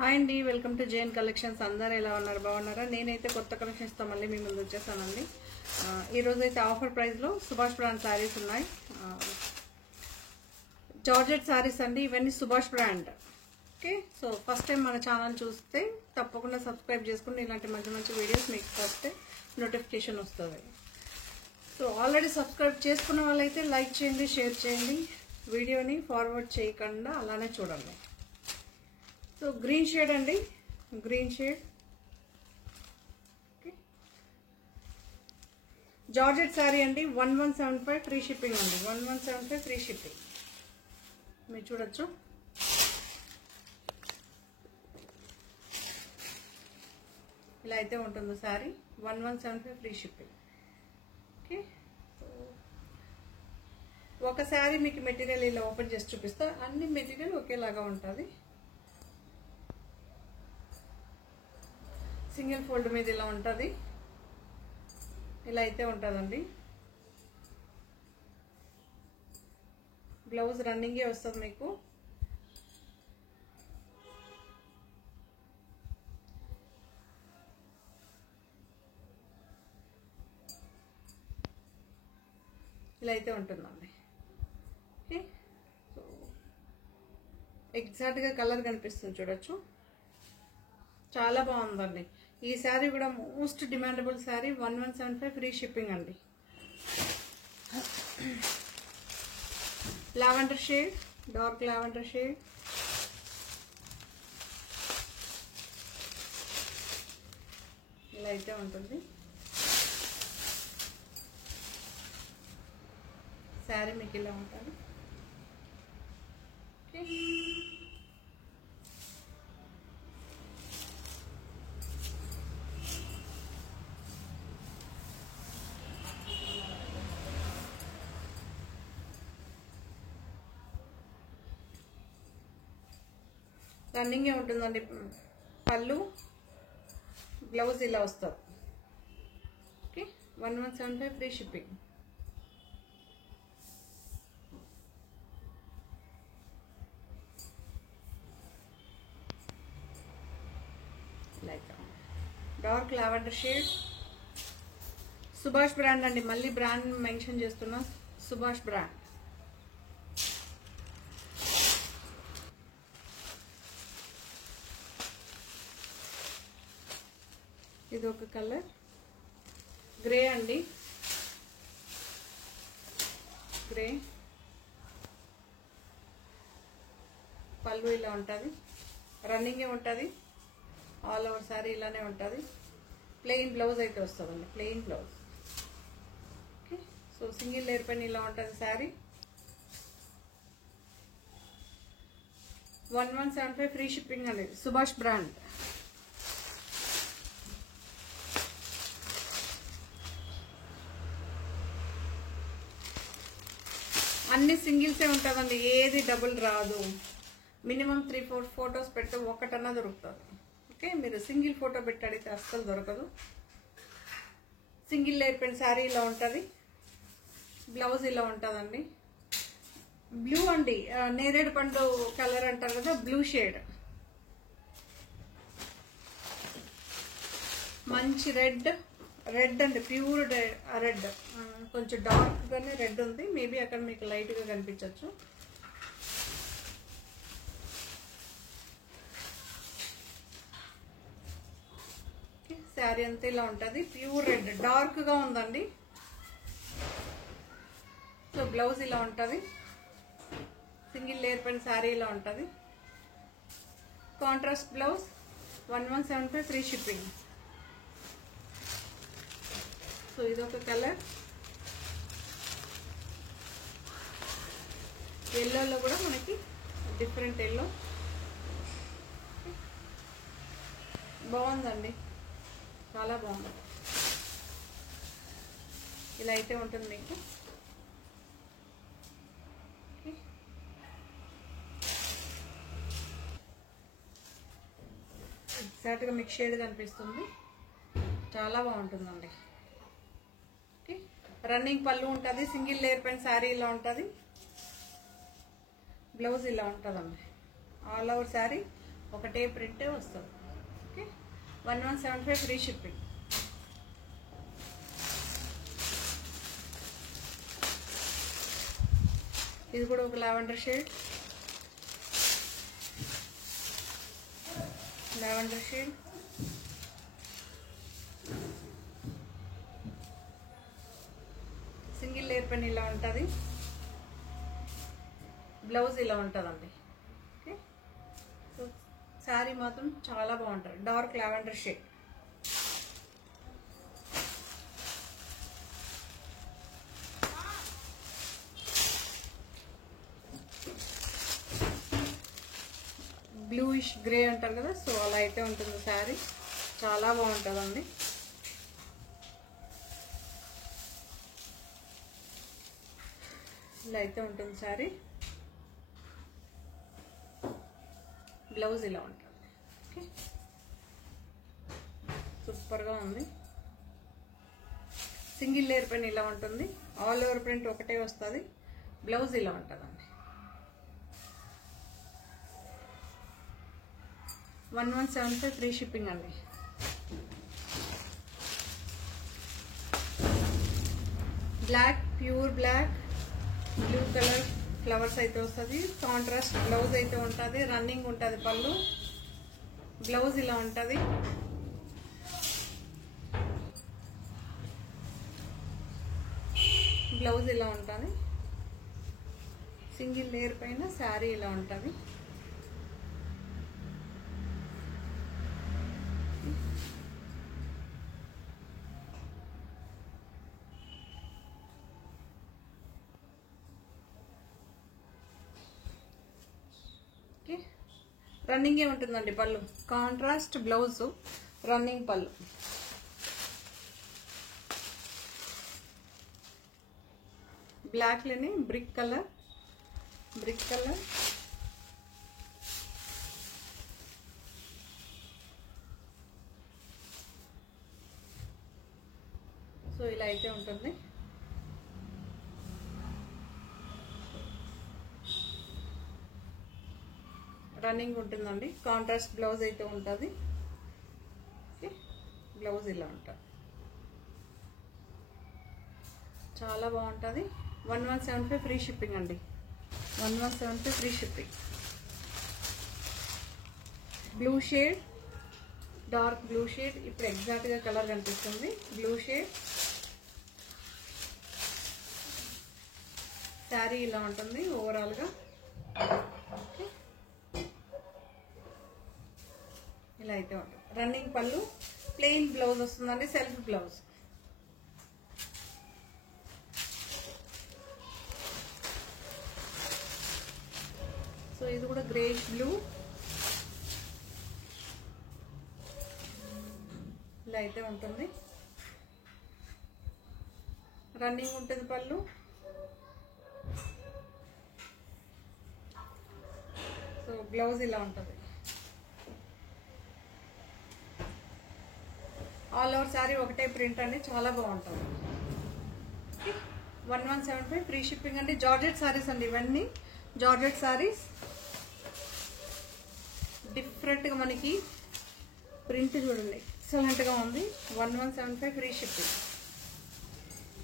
Hi అండి, welcome to JN collections. అందరూ ఎలా ఉన్నారు? బాగున్నారా? నేనైతే కొత్త కలెక్షన్స్తో మళ్ళీ మీ ముందు వచ్చేసానండి. ఈరోజు అయితే ఆఫర్ ప్రైస్లో సుభాష్ బ్రాండ్ శారీస్ ఉన్నాయి. జార్జెట్ శారీస్ అండి, ఇవన్నీ Subhash brand. Okay, so first time మన ఛానల్ చూస్తే తప్పకుండా సబ్స్క్రైబ్ చేసుకుని ఇలాంటి మంచి మంచి వీడియోస్ మీకు వస్తే నోటిఫికేషన్ వస్తుంది. సో ఆల్రెడీ సబ్స్క్రైబ్ చేసుకున్న వాళ్ళైతే లైక్ చేయండి, షేర్ చేయండి, వీడియోని ఫార్వర్డ్ చేయకుండా అలానే చూడండి. సో గ్రీన్ షేడ్ అండి, green shade. Okay, georgette sari అండి, 1175 ఫ్రీ షిప్పింగ్ అండి. 1175 ఫ్రీ షిప్పింగ్ మీరు చూడొచ్చు. ఇలా అయితే ఉంటుంది శారీ. 1175 free shipping. ఓకే, ఒక శారీ మీకు మెటీరియల్ ఇలా ఓపెన్ చేసి చూపిస్తా. అన్ని మెటీరియల్ ఒకేలాగా ఉంటుంది. సింగిల్ ఫోల్డ్ మీద ఇలా ఉంటుంది. ఇలా అయితే ఉంటుందండి. బ్లౌజ్ రన్నింగే వస్తుంది మీకు. ఇలా అయితే ఉంటుందండి. ఓకే, సో ఎగ్జాక్ట్గా కలర్ కనిపిస్తుంది చూడొచ్చు. చాలా బాగుందండి. ఈ శారీ కూడా most demandable sari. 1175 free shipping అండి. Lavender shade, dark lavender shade. ఇలా అయితే ఉంటుంది శారీ. మీకు ఇలా ఉంటుంది. ఓకే, రన్నింగే ఉంటుందండి. పళ్ళు, బ్లౌజ్ ఇలా వస్తుంది. Okay, 1175 free shipping. Dark lavender shade, Subhash brand అండి. మళ్ళీ బ్రాండ్ మెన్షన్ చేస్తున్నా, సుభాష్ బ్రాండ్. ఇది ఒక కలర్ గ్రే అండి, గ్రే. పళ్ళు ఇలా ఉంటుంది, రన్నింగే ఉంటుంది. ఆల్ ఓవర్ శారీ ఇలానే ఉంటుంది. ప్లెయిన్ బ్లౌజ్ అయితే వస్తుందండి, plain blouse. Okay, so single layer పైన ఇలా ఉంటుంది శారీ. 1175 ఫ్రీ షిప్పింగ్ అండి, సుభాష్ బ్రాండ్. అన్ని సింగిల్సే ఉంటుందండి, ఏది డబుల్ రాదు. మినిమం 3-4 ఫొటోస్ పెడితే ఒకటన్నా దొరుకుతుంది. ఓకే, మీరు సింగిల్ ఫోటో పెట్టి అడిగితే అస్సలు దొరకదు. సింగిల్ లేయర్ పెన్ శారీ ఇలా ఉంటుంది. బ్లౌజ్ ఇలా ఉంటుందండి. బ్లూ అండి, నేరేడు పండు కలర్ అంటారు కదా, బ్లూ షేడ్. మంచి రెడ్, రెడ్ అండి, ప్యూర్ రెడ్. కొంచెం డార్క్ గానే రెడ్ ఉంది. మేబీ అక్కడ మీకు లైట్ గా కనిపించవచ్చు. శారీ అంతా ఇలా ఉంటుంది. ప్యూర్ రెడ్, డార్క్ గా ఉందండి. సో బ్లౌజ్ ఇలా ఉంటుంది. సింగిల్ లేయర్ పైన శారీ ఇలా ఉంటుంది. Contrast blouse. 1175 free shipping. So ఇదొక కలర్. ఎల్లోలో కూడా మనకి డిఫరెంట్ ఎల్లో. బాగుందండి, చాలా బాగుంది. ఇలా అయితే ఉంటుంది మీకు. ఎగ్జాక్ట్గా మీకు షేడ్ కనిపిస్తుంది. చాలా బాగుంటుందండి. ఓకే, రన్నింగ్ పళ్ళు ఉంటుంది. సింగిల్ లేయర్ పైన శారీ ఇలా ఉంటుంది. బ్లౌజ్ ఇలా ఉంటుందండి. ఆల్ ఓవర్ శారీ ఒకటే ప్రింటే వస్తుంది. Okay, 1175 free shipping. ఇది కూడా ఒక లావెండర్ షేడ్. సింగిల్ లేయర్ పైన ఇలా ఉంటుంది. బ్లౌజ్ ఇలా ఉంటుందండి. ఓకే, సో శారీ మాత్రం చాలా బాగుంటుంది. Dark lavender shade. Bluish grey అంటారు కదా, సో అలా అయితే ఉంటుంది శారీ. చాలా బాగుంటుందండి. ఇలా అయితే ఉంటుంది శారీ. బ్లౌజ్ ఇలా ఉంటుంది. ఓకే, సూపర్గా ఉంది. సింగిల్ లేయర్ పైన ఇలా ఉంటుంది. ఆల్ ఓవర్ ప్రింట్ ఒకటే వస్తుంది. బ్లౌజ్ ఇలా ఉంటుందండి. 1175 ఫ్రీ షిప్పింగ్ అండి. Black, pure black, blue colour flowers అయితే వస్తుంది. కాంట్రాస్ట్ బ్లౌజ్ అయితే ఉంటుంది. రన్నింగ్ ఉంటుంది పళ్ళు. బ్లౌజ్ ఇలా ఉంటుంది. బ్లౌజ్ ఇలా ఉంటుంది. సింగిల్ లేయర్ పైన శారీ ఇలా ఉంటుంది. రన్నింగే ఉంటుందండి పళ్ళు. కాంట్రాస్ట్ బ్లౌజ్, రన్నింగ్ పళ్ళు. బ్లాక్ లోనే బ్రిక్ కలర్. సో ఇలా అయితే ఉంటుంది. రన్నింగ్ ఉంటుందండి. కాంట్రాస్ట్ బ్లౌజ్ అయితే ఉంటుంది. ఓకే, బ్లౌజ్ ఇలా ఉంటుంది. చాలా బాగుంటుంది. 1175 ఫ్రీ షిప్పింగ్ అండి. 1175 free shipping. Blue shade, dark blue shade. ఇప్పుడు ఎగ్జాక్ట్గా కలర్ కనిపిస్తుంది. Blue shade. శారీ ఇలా ఉంటుంది ఓవరాల్గా. ఓకే, ఇలా అయితే ఉంటుంది. రన్నింగ్ పళ్ళు, ప్లెయిన్ బ్లౌజ్ వస్తుందండి. Self blouse. సో ఇది కూడా గ్రేష్ బ్లూ. ఇలా అయితే ఉంటుంది. రన్నింగ్ ఉంటుంది పళ్ళు. సో బ్లౌజ్ ఇలా ఉంటుంది. ఆల్ ఓవర్ శారీ ఒకటే ప్రింట్ అండి. చాలా బాగుంటుంది. 1175 ఫ్రీ షిప్పింగ్ అండి. జార్జెట్ శారీస్ అండి ఇవన్నీ. జార్జెట్ శారీస్ డిఫరెంట్గా మనకి ప్రింట్ చూడండి, ఎక్సలెంట్గా ఉంది. 1175 ఫ్రీ షిప్పింగ్.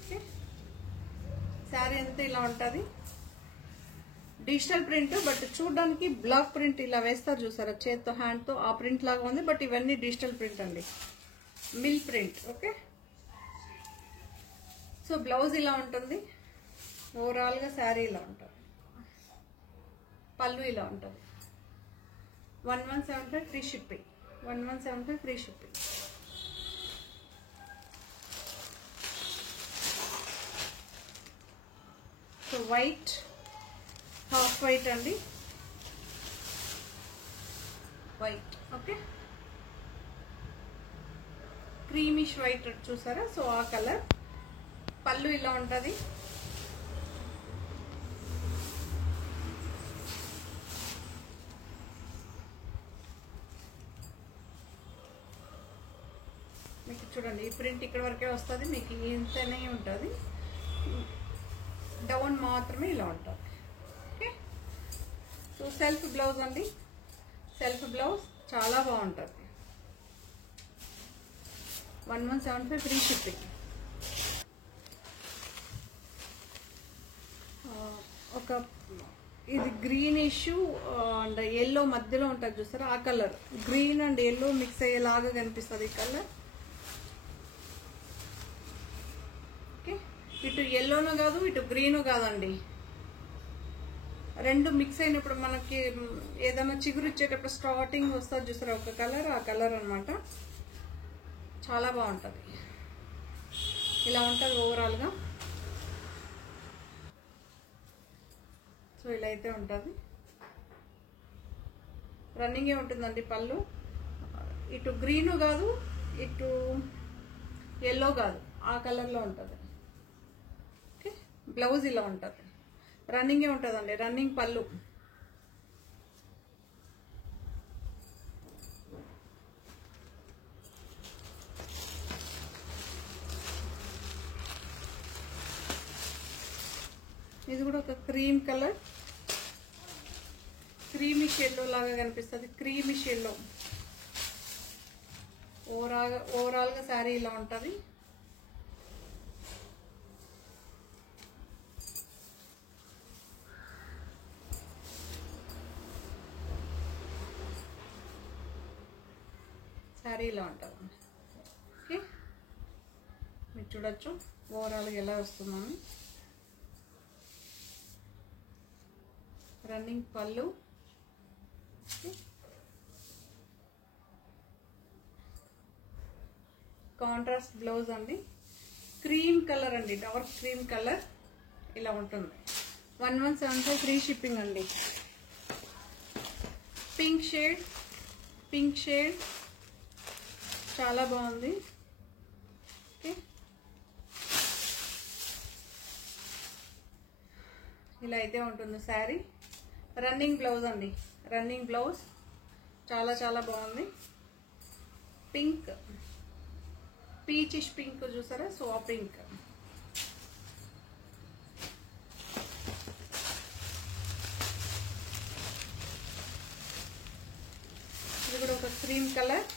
ఓకే, శారీ అంతా ఇలా ఉంటుంది. డిజిటల్ ప్రింట్, బట్ చూడడానికి బ్లాక్ ప్రింట్ ఇలా వేస్తారు చూసారా, చేత్తో హ్యాండ్తో. ఆ ప్రింట్ లాగా ఉంది, బట్ ఇవన్నీ డిజిటల్ ప్రింట్ అండి. Mill print. Okay, so blouse ఇలా ఉంటుంది. ఓవరాల్గా శారీ ఇలా ఉంటుంది. పళ్ళు ఇలా ఉంటుంది. 1175 free shipping. 1175 free shipping. So white, half white అండి. వైట్. ఓకే, క్రీమిష్ వైట్ చూసారా, సో ఆ కలర్. పళ్ళు ఇలా ఉంటుంది. మీకు చూడండి ఈ ప్రింట్ ఇక్కడ వరకే వస్తుంది. మీకు ఇంతనే ఉంటుంది. డౌన్ మాత్రమే ఇలా ఉంటుంది. ఓకే, సో సెల్ఫ్ బ్లౌజ్ అండి. సెల్ఫ్ బ్లౌజ్ చాలా బాగుంటుంది. 1175 ఫ్రీ షిప్పింగ్. ఒక ఇది గ్రీనిష్ అండ్ ఎల్లో మధ్యలో ఉంటుంది చూస్తారా, ఆ colour green and yellow mix అయ్యేలాగా కనిపిస్తుంది ఈ కలర్. ఓకే, ఇటు ఎల్లోను కాదు ఇటు గ్రీను కాదండి, రెండు మిక్స్ అయినప్పుడు మనకి ఏదైనా చిగురు ఇచ్చేటప్పుడు స్టార్టింగ్ వస్తుంది చూసారా ఒక కలర్, ఆ కలర్ అనమాట. చాలా బాగుంటుంది. ఇలా ఉంటుంది ఓవరాల్గా. సో ఇలా అయితే ఉంటుంది. రన్నింగే ఉంటుందండి పళ్ళు. ఇటు గ్రీను కాదు ఇటు ఎల్లో కాదు, ఆ కలర్లో ఉంటుంది. ఓకే, బ్లౌజ్ ఇలా ఉంటుంది. రన్నింగే ఉంటుందండి, రన్నింగ్ పళ్ళు. ఇది కూడా ఒక క్రీమ్ కలర్, క్రీమిష్ ఎల్లో లాగా కనిపిస్తుంది. Creamish yellow. ఓవరాల్గా శారీ ఇలా ఉంటుంది. శారీ ఇలా ఉంటుంది. ఓకే, మీరు చూడొచ్చు ఓవరాల్గా ఎలా వస్తుందని. రన్నింగ్ పళ్ళు. కాంట్రాస్ట్ బ్లౌజ్ అండి. క్రీమ్ కలర్ అండి, డార్క్ క్రీమ్ కలర్ ఇలా ఉంటుంది. 1175 ఫ్రీ షిప్పింగ్ అండి. పింక్ షేడ్, పింక్ షేడ్ చాలా బాగుంది. ఓకే, ఇలా అయితే ఉంటుంది శారీ. రన్నింగ్ బ్లౌజ్ అండి, రన్నింగ్ బ్లౌజ్ చాలా చాలా బాగుంది. పింక్, పీచిష్ పింక్ చూసారా, సో ఆ పింక్. ఇది కూడా ఒక cream colour,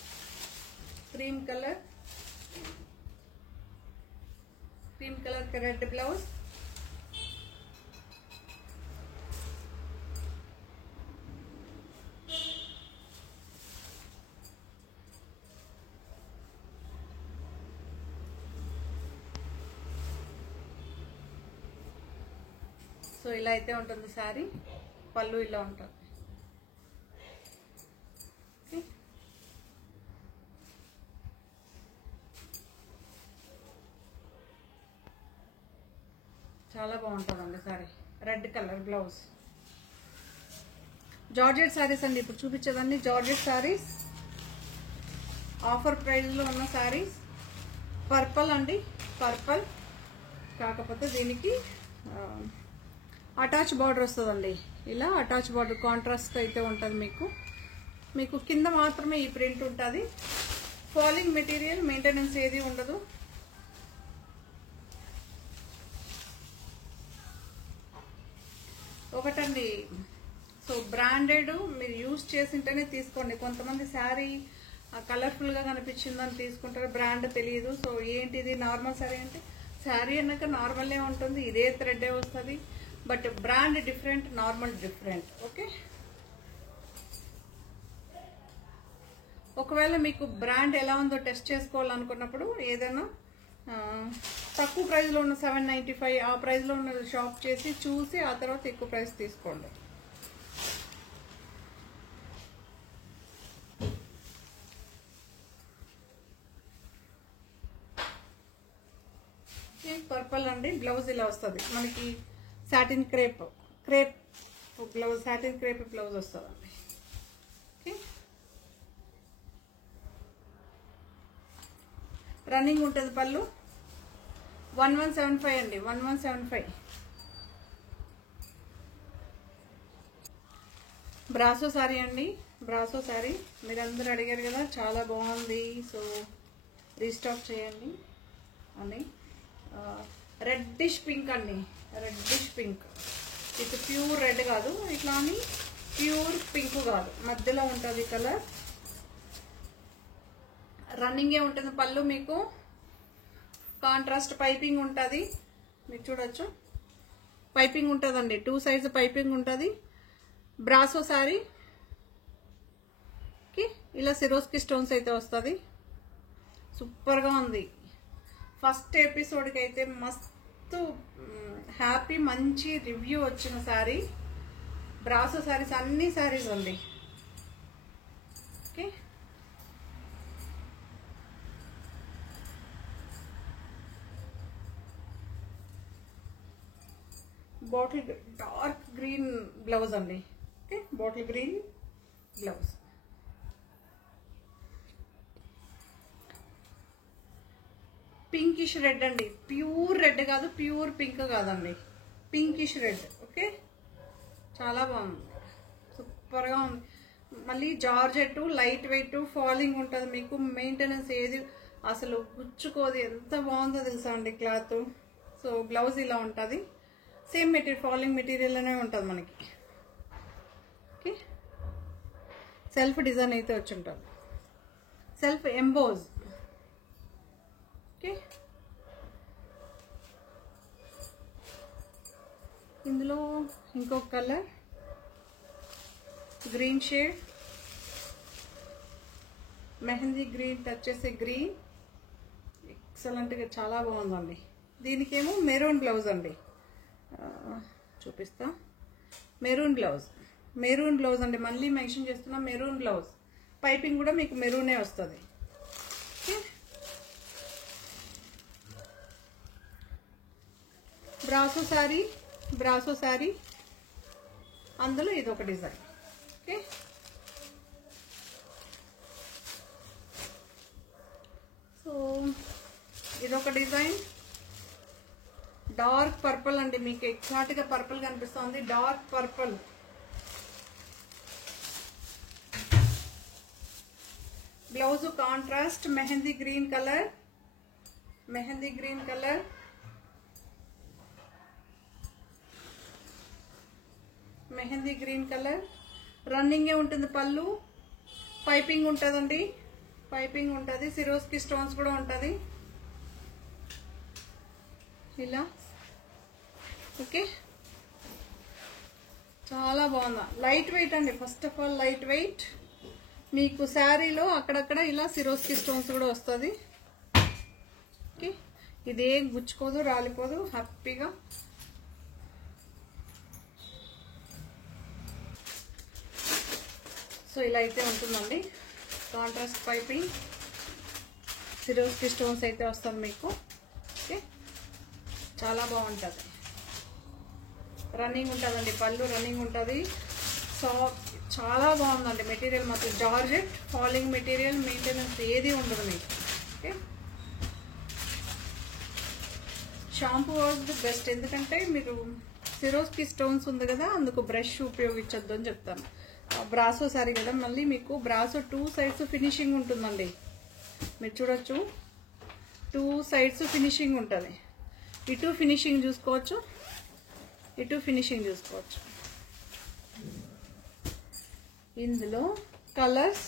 cream colour, cream colour red blouse. So ఇలా అయితే ఉంటుంది శారీ. పళ్ళు ఇలా ఉంటుంది. చాలా బాగుంటుందండి sari. Red colour blouse. Georgette saris అండి ఇప్పుడు చూపించేదాన్ని. జార్జెట్ శారీస్ ఆఫర్ ప్రైస్లో ఉన్న శారీస్. పర్పల్ అండి, పర్పల్. కాకపోతే దీనికి అటాచ్ బార్డర్ వస్తుందండి. ఇలా అటాచ్ బార్డర్ కాంట్రాస్ట్ అయితే ఉంటుంది. మీకు కింద మాత్రమే ఈ ప్రింట్ ఉంటుంది. ఫాలింగ్ మెటీరియల్, మెయింటెనెన్స్ ఏది ఉండదు. ఒకటండి, సో బ్రాండెడ్ మీరు యూజ్ చేసింటేనే తీసుకోండి. కొంతమంది శారీ కలర్ఫుల్గా కనిపించిందని తీసుకుంటారు, బ్రాండ్ తెలియదు. సో ఏంటిది నార్మల్ శారీ అంటే, శారీ అన్నాక నార్మల్లే ఉంటుంది, ఇదే థ్రెడ్డే వస్తుంది. But brand different, normal different. Okay, ఒకవేళ మీకు బ్రాండ్ ఎలా ఉందో టెస్ట్ చేసుకోవాలనుకున్నప్పుడు ఏదైనా తక్కువ ప్రైస్లో ఉన్న 795 ఆ ప్రైస్లో ఉన్న షాప్ చేసి చూసి ఆ తర్వాత ఎక్కువ ప్రైస్ తీసుకోండి. పర్పల్ అండి, బ్లౌజ్ ఇలా వస్తుంది మనకి. Satin crepe blouse, satin crepe blouse వస్తుందండి. ఓకే, రన్నింగ్ ఉంటుంది పళ్ళు. 1175 అండి, 1175. బ్రాసో శారీ అండి, బ్రాసో శారీ మీరందరూ అడిగారు కదా, చాలా బాగుంది. సో రీస్టాక్ చేయండి అని. రెడ్డిష్ పింక్ అండి, రెడ్డిష్ పింక్. ఇది ప్యూర్ రెడ్ కాదు, ఇట్లా అని ప్యూర్ పింక్ కాదు, మధ్యలో ఉంటుంది కలర్. రన్నింగే ఉంటుంది పళ్ళు, మీకు కాంట్రాస్ట్ పైపింగ్ ఉంటుంది. మీరు చూడొచ్చు పైపింగ్ ఉంటుందండి, 2 సైడ్స్ పైపింగ్ ఉంటుంది. బ్రాసో శారీ ఇలా సిరోస్కి స్టోన్స్ అయితే వస్తుంది. సూపర్గా ఉంది. ఫస్ట్ ఎపిసోడ్కి అయితే మస్తు హ్యాపీ, మంచి రివ్యూ వచ్చిన శారీ. బ్రాసో శారీస్ అన్ని శారీస్ ఉంది. Okay, bottle dark green blouse అండి. Okay, bottle green blouse. Pinkish red అండి, ప్యూర్ రెడ్ కాదు, ప్యూర్ పింక్ కాదండి, పింకిష్ రెడ్. ఓకే, చాలా బాగుంది, సూపర్గా ఉంది. మళ్ళీ జార్జెట్, లైట్ వెయిట్, ఫాలింగ్ ఉంటుంది. మీకు మెయింటెనెన్స్ ఏది అసలు గుచ్చుకోదు. ఎంత బాగుందో తెలుసా అండి క్లాత్. సో బ్లౌజ్ ఇలా ఉంటుంది. సేమ్ మెటీరియల్, ఫాలింగ్ మెటీరియల్ అనే ఉంటుంది మనకి. ఓకే, సెల్ఫ్ డిజైన్ అయితే వచ్చి ఉంటుంది, సెల్ఫ్ ఎంబోజ్. ఓకే, ఇందులో ఇంకొక colour green shade, mehndi green touch చేసే గ్రీన్, ఎక్సలెంట్గా చాలా బాగుందండి. దీనికేమో మెరూన్ బ్లౌజ్ అండి, చూపిస్తా. మెరూన్ బ్లౌజ్, మెరూన్ బ్లౌజ్ అండి, మళ్ళీ మెన్షన్ చేస్తున్నా, మెరూన్ బ్లౌజ్. పైపింగ్ కూడా మీకు మెరూనే వస్తుంది. బ్రాసో శారీ, బ్రాసో శారీ, అందులో ఇదొక డిజైన్. ఓకే, సో ఇదొక డిజైన్. డార్క్ పర్పుల్ అండి, మీకు ఎగ్జాక్ట్గా పర్పుల్ కనిపిస్తుంది, dark purple. Blouse contrast mehndi green colour, mehndi green colour. Mehndi green colour, రన్నింగే ఉంటుంది పళ్ళు, పైపింగ్ ఉంటుందండి, పైపింగ్ ఉంటుంది. సిరోస్కి స్టోన్స్ కూడా ఉంటుంది ఇలా. ఓకే, చాలా బాగుంది, లైట్ వెయిట్ అండి. First of all light weight. మీకు శారీలో అక్కడక్కడ ఇలా సిరోస్కి స్టోన్స్ కూడా వస్తుంది. ఓకే, ఇదేం గుచ్చుకోదు, రాలిపోదు, హ్యాపీగా. సో ఇలా అయితే ఉంటుందండి. కాంట్రాస్ట్ పైపింగ్, సిరోస్కి స్టోన్స్ అయితే వస్తుంది మీకు. ఓకే, చాలా బాగుంటుంది. రన్నింగ్ ఉంటుందండి పళ్ళు, రన్నింగ్ ఉంటుంది. సాఫ్ట్, చాలా బాగుందండి మెటీరియల్ మాత్రం. జార్జెట్, ఫాలింగ్ మెటీరియల్, మెయింటెనెన్స్ ఏది ఉండదు మీకు. Okay, shampoo was the best. ఎందుకంటే మీరు సిరోస్కి స్టోన్స్ ఉంది కదా, అందుకు బ్రష్ ఉపయోగించొద్దు అని చెప్తాను. బ్రాసో సారీ కదా, మళ్ళీ మీకు బ్రాసో 2 సైడ్స్ ఫినిషింగ్ ఉంటుందండి. మీరు చూడొచ్చు 2 సైడ్స్ ఫినిషింగ్ ఉంటుంది. ఇటు ఫినిషింగ్ చూసుకోవచ్చు, ఇటు ఫినిషింగ్ చూసుకోవచ్చు. ఇందులో కలర్స్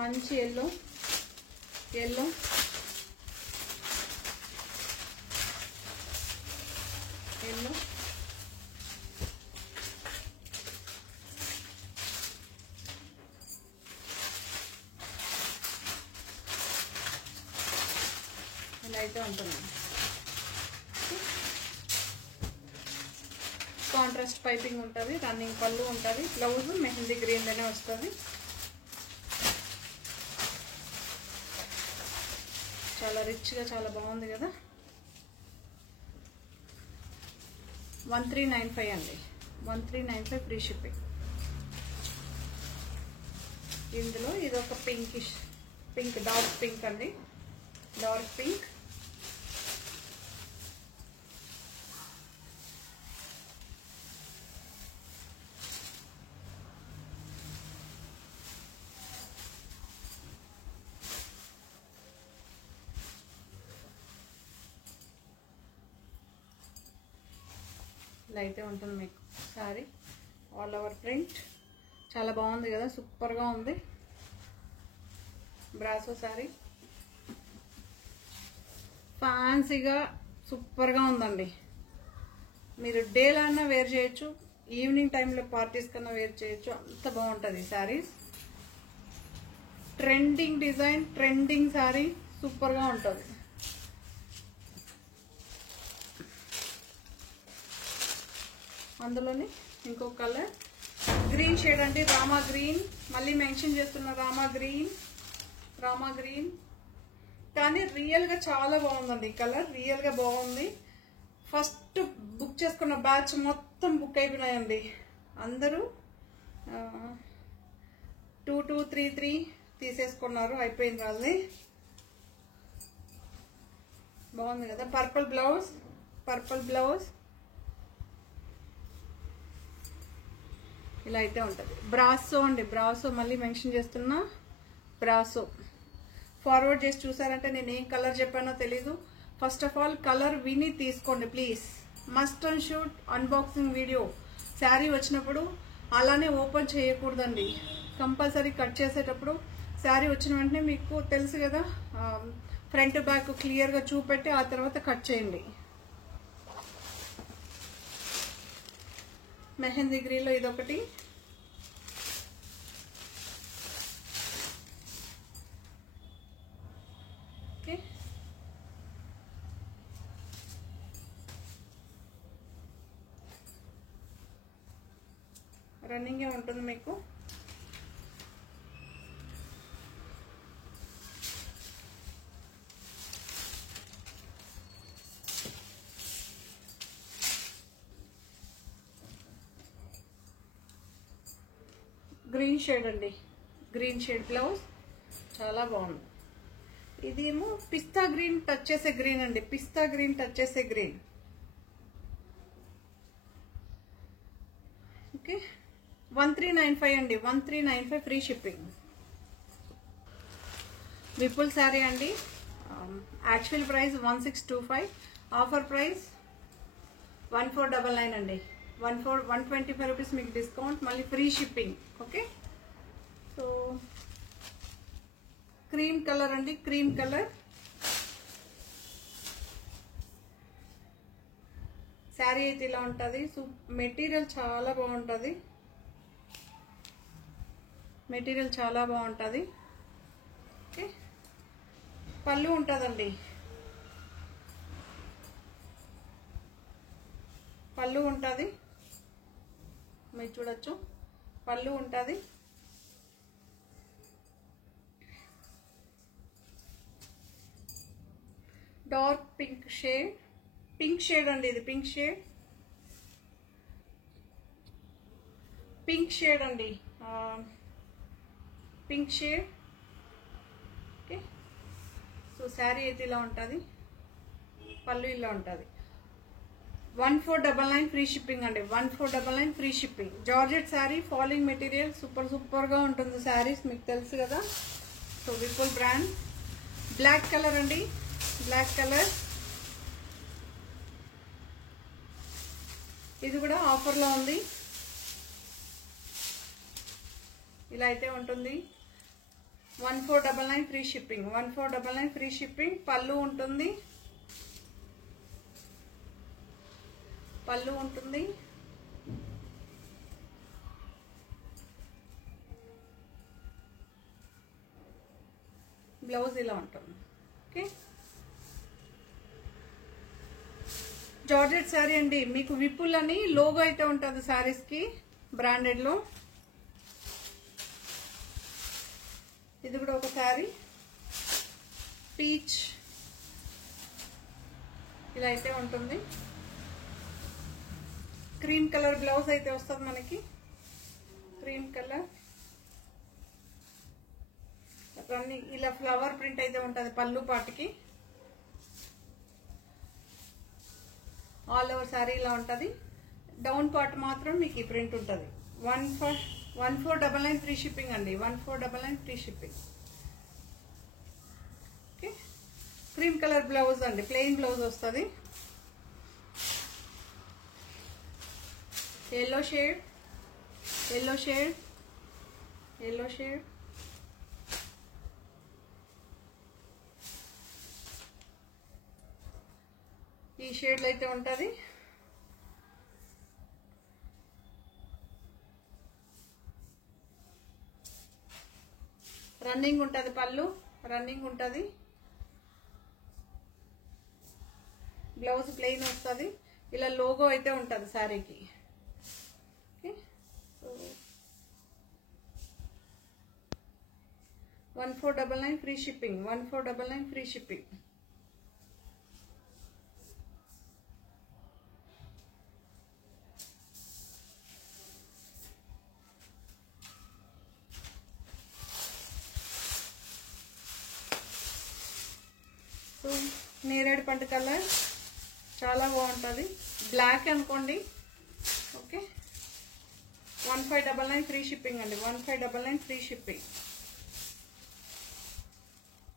మంచి ఎల్లో, ఎల్లో, ఎల్లో, ఇలా అయితే ఉంటుంది. కాంట్రాస్ట్ పైపింగ్ ఉంటుంది, రన్నింగ్ పళ్ళు ఉంటుంది, బ్లౌజ్ మెహందీ గ్రీన్ లోనే వస్తుంది. చాలా రిచ్గా, చాలా బాగుంది కదా. 1395 అండి, 1395 ఫ్రీ షిప్పింగ్. ఇందులో ఇదొక పింకిష్, పింక్, డార్క్ పింక్ అండి, డార్క్ పింక్. ఇలా అయితే ఉంటుంది మీకు శారీ. ఆల్ ఓవర్ ప్రింట్ చాలా బాగుంది కదా, సూపర్గా ఉంది. బ్రాసో శారీ ఫ్యాన్సీగా సూపర్గా ఉందండి. మీరు డేలో అన్నా వేర్ చేయొచ్చు, ఈవినింగ్ టైంలో పార్టీస్ కన్నా వేర్ చేయొచ్చు, అంత బాగుంటుంది saris. Trending design, trending sari, సూపర్గా ఉంటుంది. అందులోని ఇంకో కలర్ గ్రీన్ షేడ్ అండి, రామా గ్రీన్. మళ్ళీ మెన్షన్ చేస్తున్న రామా గ్రీన్ కానీ రియల్గా చాలా బాగుందండి. ఈ కలర్ రియల్గా బాగుంది. ఫస్ట్ బుక్ చేసుకున్న బ్యాచ్ మొత్తం బుక్ అయిపోయినాయండి. అందరూ 2233 తీసేసుకున్నారు, అయిపోయింది వాళ్ళది. బాగుంది కదా, పర్పుల్ బ్లౌజ్ ఇలా అయితే ఉంటుంది. బ్రాసో అండి, బ్రాసో మళ్ళీ మెన్షన్ చేస్తున్నా. బ్రాసో ఫార్వర్డ్ చేసి చూసారంటే నేను ఏం కలర్ చెప్పానో తెలీదు. ఫస్ట్ ఆఫ్ ఆల్ కలర్ విని తీసుకోండి please. Must and shoot unboxing video. Sari వచ్చినప్పుడు అలానే ఓపెన్ చేయకూడదండి. కంపల్సరీ కట్ చేసేటప్పుడు శారీ వచ్చిన వెంటనే మీకు తెలుసు కదా, ఫ్రంట్ బ్యాక్ క్లియర్గా చూపెట్టి ఆ తర్వాత కట్ చేయండి. మెహందీ గ్రీన్లో ఇదొకటి. ఓకే, రన్నింగే ఉంటుంది మీకు. గ్రీన్ షేడ్ అండి, గ్రీన్ షేడ్ బ్లౌజ్ చాలా బాగుంది. ఇదేమో పిస్తా గ్రీన్ టచ్ చేసే గ్రీన్ అండి, పిస్తా గ్రీన్ టచ్ చేసే గ్రీన్. ఓకే, 1395 అండి, 1395 ఫ్రీ షిప్పింగ్. విపుల్ శారీ అండి, యాక్చువల్ ప్రైస్ 1625, ఆఫర్ ప్రైస్ 1499 అండి. 125 రూపీస్ మీకు డిస్కౌంట్, మళ్ళీ free shipping. Okay, so cream colour అండి, క్రీమ్ కలర్ శారీ అయితే ఇలా ఉంటుంది. మెటీరియల్ చాలా బాగుంటుంది, మెటీరియల్ చాలా బాగుంటుంది. ఓకే, పళ్ళు ఉంటుందండి, పళ్ళు ఉంటుంది, మీరు చూడొచ్చు, పళ్ళు ఉంటుంది. డార్క్ పింక్ షేడ్ అండి, ఇది పింక్ షేడ్ అండి, pink shade. Okay, so sari అయితే ఇలా ఉంటుంది, పళ్ళు ఇలా ఉంటుంది. 1499 ఫ్రీ షిప్పింగ్ అండి, 1499 free shipping. Georgette sari, falling material, సూపర్గా ఉంటుంది శారీస్, మీకు తెలుసు కదా. So Vipul brand. Black colour అండి, బ్లాక్ కలర్, ఇది కూడా ఆఫర్లో ఉంది. ఇలా అయితే ఉంటుంది. 1499 ఫ్రీ షిప్పింగ్, 1499 ఫ్రీ షిప్పింగ్. పళ్ళు ఉంటుంది, బ్లౌజ్ ఇలా ఉంటుంది. ఓకే, జార్జెట్ శారీ అండి, మీకు విపుల్ అని లోగో అయితే ఉంటుంది శారీస్కి బ్రాండెడ్లో. ఇది కూడా ఒక శారీ, పీచ్ ఇలా అయితే ఉంటుంది. క్రీమ్ కలర్ బ్లౌజ్ అయితే వస్తుంది మనకి, క్రీమ్ కలర్. ఇలా ఫ్లవర్ ప్రింట్ అయితే ఉంటుంది పళ్ళు పాటికి. ఆల్ ఓవర్ శారీ ఇలా ఉంటుంది. డౌన్ పార్ట్ మాత్రం మీకు ఈ ప్రింట్ ఉంటుంది. 1499 ఫ్రీ షిప్పింగ్ అండి, 1499 free shipping. Okay, cream colour blouse అండి, ప్లెయిన్ బ్లౌజ్ వస్తుంది. yellow shade, yellow shade, yellow shade, ఈ షేడ్లో అయితే ఉంటుంది. రన్నింగ్ ఉంటుంది, పళ్ళు రన్నింగ్ ఉంటుంది, బ్లౌజ్ ప్లెయిన్ వస్తుంది. ఇలా లోగో అయితే ఉంటుంది శారీకి. Okay, so 1499 free shipping, 1499 free shipping. So నేరేడు పండు కలర్ చాలా బాగుంటుంది, బ్లాక్ అనుకోండి. ఓకే, 1599 ఫ్రీ షిప్పింగ్ అండి, 1599 ఫ్రీ షిప్పింగ్.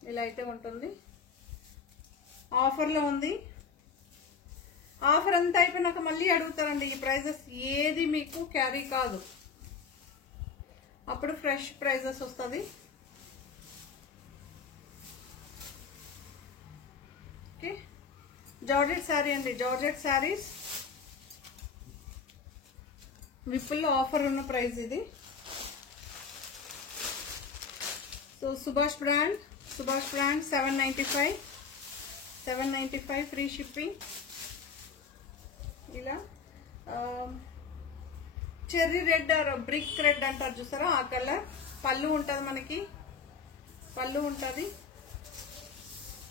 ఇలా అయితే ఉంటుంది. ఆఫర్లో ఉంది. ఆఫర్ అంతా అయిపోయినాక మళ్ళీ అడుగుతారండి. ఈ ప్రైజెస్ ఏది మీకు క్యారీ కాదు, అప్పుడు ఫ్రెష్ ప్రైజెస్ వస్తుంది. ఓకే, జార్జెట్ శారీ అండి, జార్జెట్ శారీస్ విప్పుల్లో ఆఫర్ ఉన్న ప్రైస్ ఇది. So Subhash brand 795, 795 free shipping. ఇలా cherry red or brick red అంటారు చూసారా, ఆ కలర్. పళ్ళు ఉంటుంది మనకి, పళ్ళు ఉంటుంది,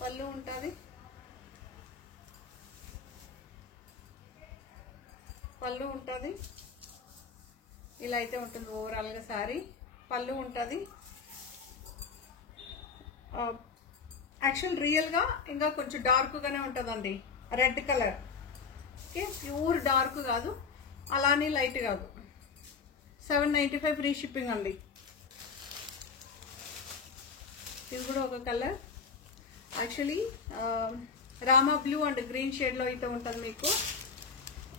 పళ్ళు ఉంటుంది, పళ్ళు ఉంటుంది. ఇలా అయితే ఉంటుంది ఓవరాల్గా శారీ. పళ్ళు ఉంటుంది. యాక్చువల్ రియల్గా ఇంకా కొంచెం డార్క్గానే ఉంటుందండి, red colour. Okay, pure dark కాదు, అలానే లైట్ కాదు. 795 ఫ్రీ షిప్పింగ్ అండి. ఇది కూడా ఒక colour. Actually Rama blue and green షేడ్లో అయితే ఉంటుంది మీకు.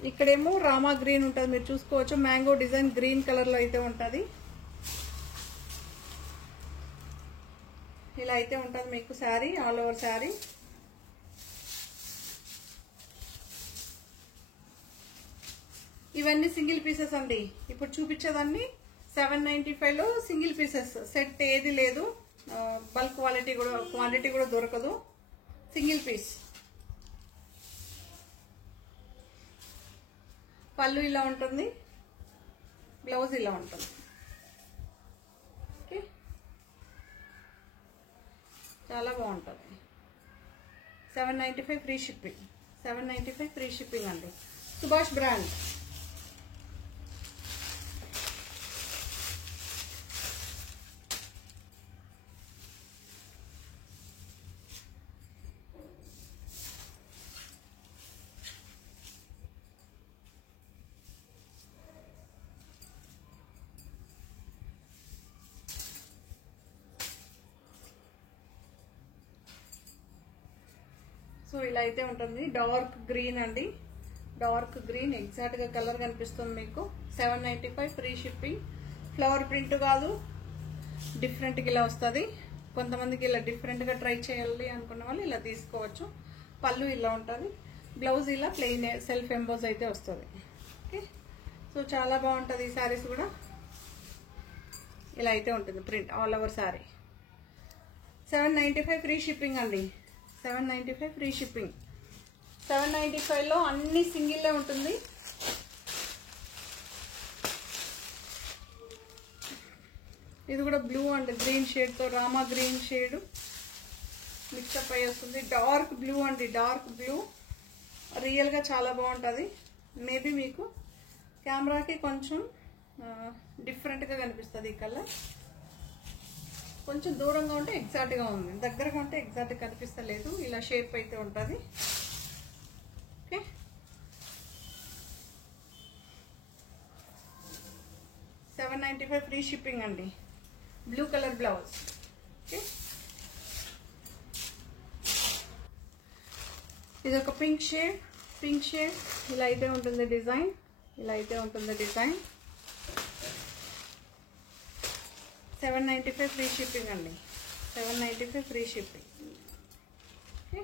ఇక్కడేమో రామా గ్రీన్ ఉంటుంది, మీరు చూసుకోవచ్చు. మ్యాంగో డిజైన్ గ్రీన్ కలర్లో అయితే ఉంటుంది. ఇలా అయితే ఉంటుంది మీకు శారీ, ఆల్ ఓవర్ శారీ. ఇవన్నీ సింగిల్ పీసెస్ అండి. ఇప్పుడు చూపించేదాన్ని 795లో సింగిల్ పీసెస్, సెట్ ఏది లేదు. బల్క్ క్వాంటిటీ కూడా దొరకదు, సింగిల్ పీస్. పళ్ళు ఇలా ఉంటుంది, బ్లౌజ్ ఇలా ఉంటుంది. ఓకే, చాలా బాగుంటుంది. 795 ఫ్రీ షిప్పింగ్, 795 ఫ్రీ షిప్పింగ్ అండి. సుభాష్ బ్రాండ్. సో ఇలా అయితే ఉంటుంది. డార్క్ గ్రీన్ అండి, డార్క్ గ్రీన్ ఎగ్జాక్ట్గా కలర్ కనిపిస్తుంది మీకు. 795 ఫ్రీ షిప్పింగ్. ఫ్లవర్ ప్రింట్ కాదు, డిఫరెంట్గా ఇలా వస్తుంది. కొంతమందికి ఇలా డిఫరెంట్గా ట్రై చేయాలి అనుకున్న వాళ్ళు ఇలా తీసుకోవచ్చు. పళ్ళు ఇలా ఉంటుంది, బ్లౌజ్ ఇలా ప్లెయిన్ సెల్ఫ్ ఎంబోజ్ అయితే వస్తుంది. ఓకే, సో చాలా బాగుంటుంది. ఈ శారీస్ కూడా ఇలా అయితే ఉంటుంది print all over sari. 795 free shipping అండి, 795 ఫ్రీ షిప్పింగ్. 795లో అన్ని సింగిల్లే ఉంటుంది. ఇది కూడా బ్లూ అండ్ గ్రీన్ షేడ్తో, రామా గ్రీన్ షేడ్ మిక్సప్ అయ్యి వస్తుంది. డార్క్ బ్లూ అండి, డార్క్ బ్లూ. రియల్గా చాలా బాగుంటుంది. మేబీ మీకు కెమెరాకి కొంచెం డిఫరెంట్గా కనిపిస్తుంది ఈ కలర్. కొంచెం దూరంగా ఉంటే ఎగ్జాక్ట్గా ఉంది, దగ్గరగా ఉంటే ఎగ్జాక్ట్గా కనిపిస్తలేదు. ఇలా షేప్ అయితే ఉంటుంది. ఓకే, 795 ఫ్రీ షిప్పింగ్ అండి. Blue colour blouse. ఓకే, ఇది ఒక పింక్ షేడ్, పింక్ షేడ్ ఇలా అయితే ఉంటుంది డిజైన్. ఇలా అయితే ఉంటుంది డిజైన్. 795 ఫ్రీ షిప్పింగ్ అండి. 795 ఫ్రీ షిప్పింగ్. ఓకే,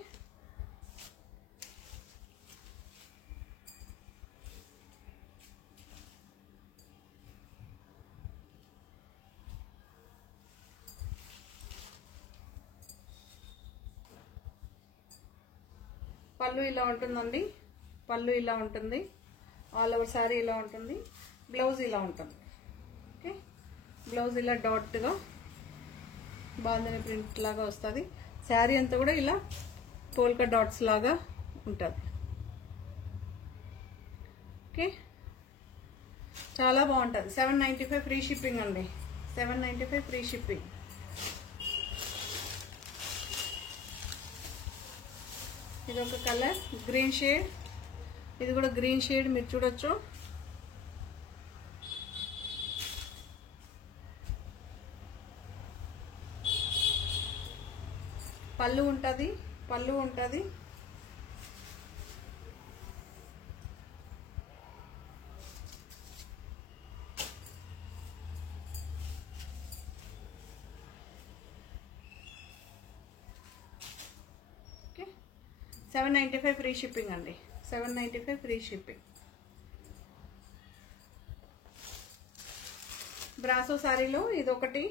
పళ్ళు ఇలా ఉంటుందండి. పళ్ళు ఇలా ఉంటుంది. ఆల్ ఓవర్ శారీ ఇలా ఉంటుంది. బ్లౌజ్ ఇలా ఉంటుంది. ఓకే, బ్లౌజ్ ఇలా డాట్గా బాందిని ప్రింట్ లాగా వస్తుంది. శారీ అంతా కూడా ఇలా పోల్కా డాట్స్ లాగా ఉంటుంది. ఓకే, చాలా బాగుంటుంది. 795 ఫ్రీ షిప్పింగ్ అండి. 795 ఫ్రీ షిప్పింగ్. ఇది ఒక కలర్ గ్రీన్ షేడ్. ఇది కూడా గ్రీన్ షేడ్ మీరు చూడొచ్చు. పళ్ళు ఉంటుంది. పళ్ళు ఉంటుంది. ఓకే, 795 ఫ్రీ షిప్పింగ్ అండి. 795 ఫ్రీ షిప్పింగ్. బ్రాసో శారీలో ఇది ఒకటి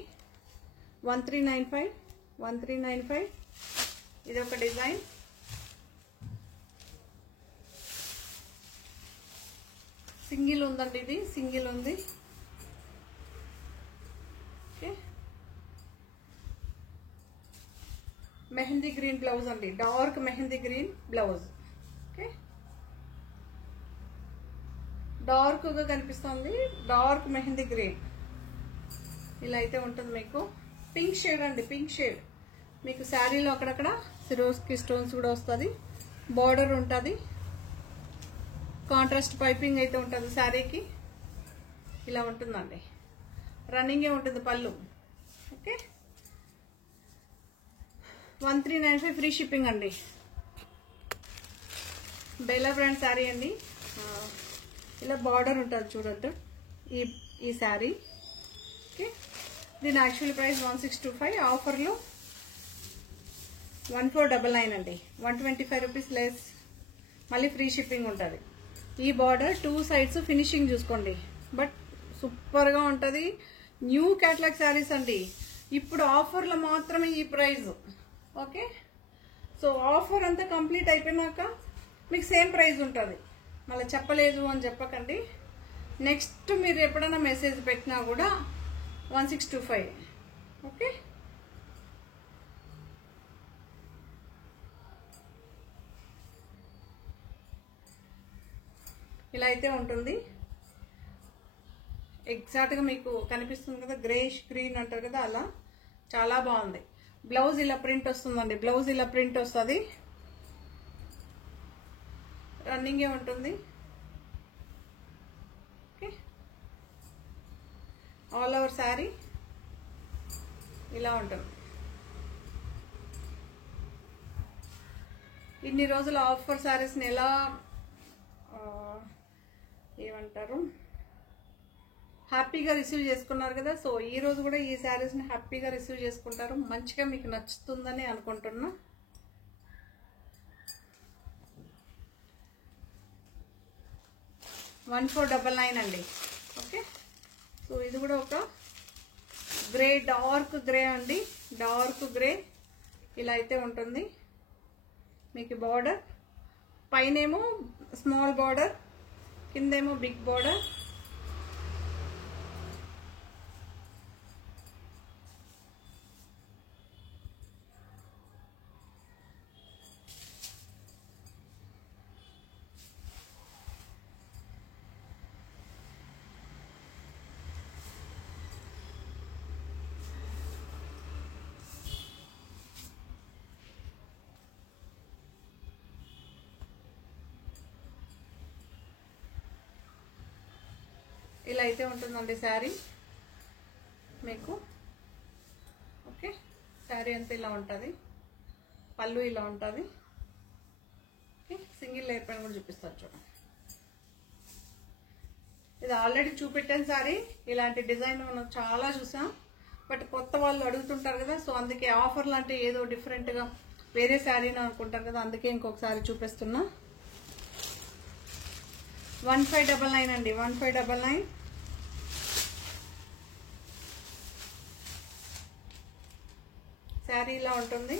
1395. 1395. ఇది ఒక డిజైన్. సింగిల్ ఉందండి. ఇది సింగిల్ ఉంది. ఓకే, మెహందీ గ్రీన్ బ్లౌజ్ అండి. Dark mehndi green blouse. Okay, డార్క్గా కనిపిస్తుంది. డార్క్ మెహందీ గ్రీన్ ఇలా అయితే ఉంటుంది మీకు. పింక్ షేడ్ అండి. పింక్ షేడ్ మీకు శారీలో అక్కడక్కడ సిరోస్కి స్టోన్స్ కూడా వస్తుంది. బార్డర్ ఉంటుంది. కాంట్రాస్ట్ పైపింగ్ అయితే ఉంటుంది శారీకి. ఇలా ఉంటుందండి. రన్నింగే ఉంటుంది పళ్ళు. ఓకే, 1395 ఫ్రీ షిప్పింగ్ అండి. బెల్లా బ్రాండ్ శారీ అండి. ఇలా బార్డర్ ఉంటుంది చూడద్దు ఈ శారీ. ఓకే, దీని యాక్చువల్ ప్రైస్ 1625. ఆఫర్లో 1499 అండి. 125 రూపీస్ లెస్. మళ్ళీ ఫ్రీ షిప్పింగ్ ఉంటుంది. ఈ బార్డర్ 2 సైడ్స్ ఫినిషింగ్ చూసుకోండి. బట్ సూపర్గా ఉంటుంది. న్యూ క్యాటలాగ్ శారీస్ అండి. ఇప్పుడు ఆఫర్లో మాత్రమే ఈ ప్రైస్. ఓకే, సో ఆఫర్ అంతా కంప్లీట్ అయిపోయినాక మీకు సేమ్ ప్రైస్ ఉంటుంది. మళ్ళీ చెప్పలేదు అని చెప్పకండి. నెక్స్ట్ మీరు ఎప్పుడైనా మెసేజ్ పెట్టినా కూడా 1625. ఓకే, ఇలా అయితే ఉంటుంది. ఎగ్జాక్ట్గా మీకు కనిపిస్తుంది కదా, గ్రేష్ గ్రీన్ అంటారు కదా, అలా చాలా బాగుంది. బ్లౌజ్ ఇలా ప్రింట్ వస్తుందండి. బ్లౌజ్ ఇలా ప్రింట్ వస్తుంది. రన్నింగే ఉంటుంది. ఓకే, ఆల్ ఓవర్ శారీ ఇలా ఉంటుంది. ఇన్ని రోజుల ఆఫర్ శారీస్ని ఎలా ఏమంటారు హ్యాపీగా రిసీవ్ చేసుకున్నారు కదా. సో ఈ రోజు కూడా ఈ శారీస్ని హ్యాపీగా రిసీవ్ చేసుకుంటారు. మంచిగా మీకు నచ్చుతుందని అనుకుంటున్నా. $1499 అండి. ఓకే, సో ఇది కూడా ఒక గ్రే, డార్క్ గ్రే అండి. డార్క్ గ్రే ఇలా అయితే ఉంటుంది. మీకు బార్డర్ పైనేమో స్మాల్ బార్డర్, కిందేమో బిగ్ బార్డర్. ఇలా అయితే ఉంటుందండి శారీ మీకు. ఓకే, శారీ అంతా ఇలా ఉంటుంది. పళ్ళు ఇలా ఉంటుంది. ఓకే, సింగిల్ లేయర్ పైన కూడా చూపిస్తారు చూడండి. ఇది ఆల్రెడీ చూపెట్టాను సారీ. ఇలాంటి డిజైన్ మనం చాలా చూసాం, బట్ కొత్త వాళ్ళు అడుగుతుంటారు కదా, సో అందుకే ఆఫర్ లాంటి ఏదో డిఫరెంట్గా వేరే శారీని అనుకుంటారు కదా, అందుకే ఇంకొకసారి చూపిస్తున్నా. 1599 అండి, 1599. శారీ ఇలా ఉంటుంది.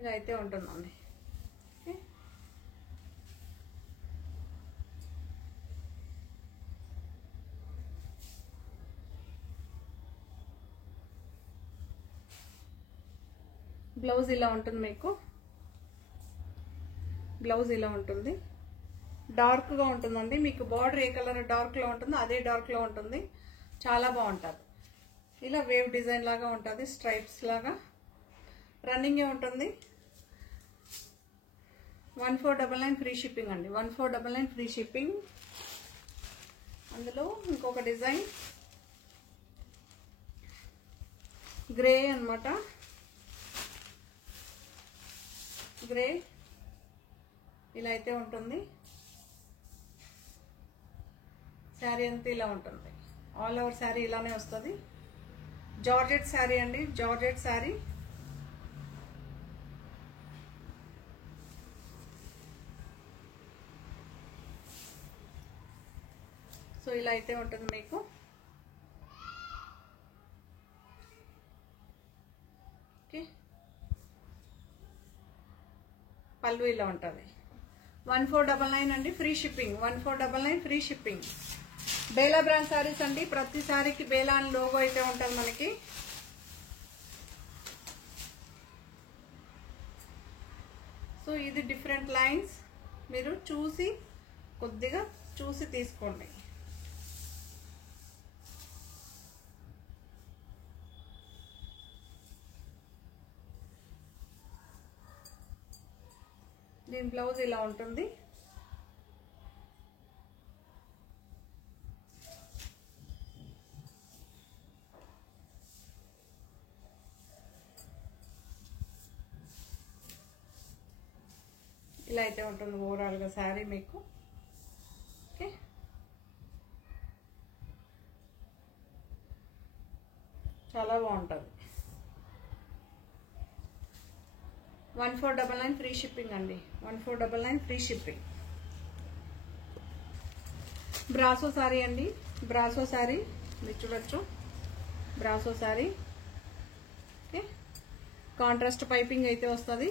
ఇలా అయితే ఉంటుందండి. ఓకే, బ్లౌజ్ ఇలా ఉంటుంది మీకు. బ్లౌజ్ ఇలా ఉంటుంది, డార్క్గా ఉంటుందండి. మీకు బార్డర్ ఏ కలర్ డార్క్లో ఉంటుందో అదే డార్క్లో ఉంటుంది. చాలా బాగుంటుంది. ఇలా వేవ్ డిజైన్ లాగా ఉంటుంది, స్ట్రైప్స్ లాగా. రన్నింగే ఉంటుంది. 1499 ఫ్రీ షిప్పింగ్ అండి, 1499 ఫ్రీ షిప్పింగ్. అందులో ఇంకొక డిజైన్ గ్రే అన్నమాట. గ్రే ఇలా అయితే ఉంటుంది. శారీ అంతా ఇలా ఉంటుంది. ఆల్ ఓవర్ శారీ ఇలానే వస్తుంది. జార్జెట్ శారీ అండి, జార్జెట్ శారీ. సో ఇలా అయితే ఉంటుంది మీకు. ఓకే, పళ్ళు ఇలా ఉంటుంది. 1499 అండి, free shipping. 1499 free shipping. Bela brand saris అండి. ప్రతి శారీకి బేలా అని లోగో అయితే ఉంటుంది మనకి. సో ఇది డిఫరెంట్ లైన్స్, మీరు చూసి కొద్దిగా చూసి తీసుకోండి. దీని బ్లౌజ్ ఇలా ఉంటుంది. ఇలా అయితే ఉంటుంది ఓవరాల్గా శారీ మీకు. ఓకే, చాలా బాగుంటుంది. 1499 ఫ్రీ షిప్పింగ్ అండి, 1499 ఫ్రీ షిప్పింగ్. బ్రాసో శారీ అండి, బ్రాసో శారీ మీరు చూడొచ్చు. Brasso sari. Okay, contrast piping అయితే వస్తుంది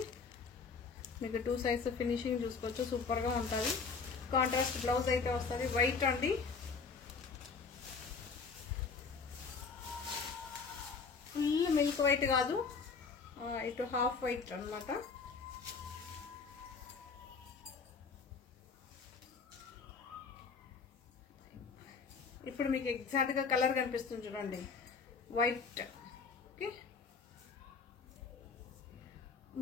మీకు. 2 సైడ్స్ ఫినిషింగ్ చూసుకోవచ్చు, సూపర్గా ఉంటుంది. కాంట్రాస్ట్ బ్లౌజ్ అయితే వస్తుంది. వైట్ అండి, ఫుల్ మిల్క్ వైట్ కాదు, ఇటు హాఫ్ వైట్ అన్నమాట. ఇప్పుడు మీకు ఎగ్జాక్ట్గా కలర్ కనిపిస్తుంది చూడండి, వైట్. ఓకే,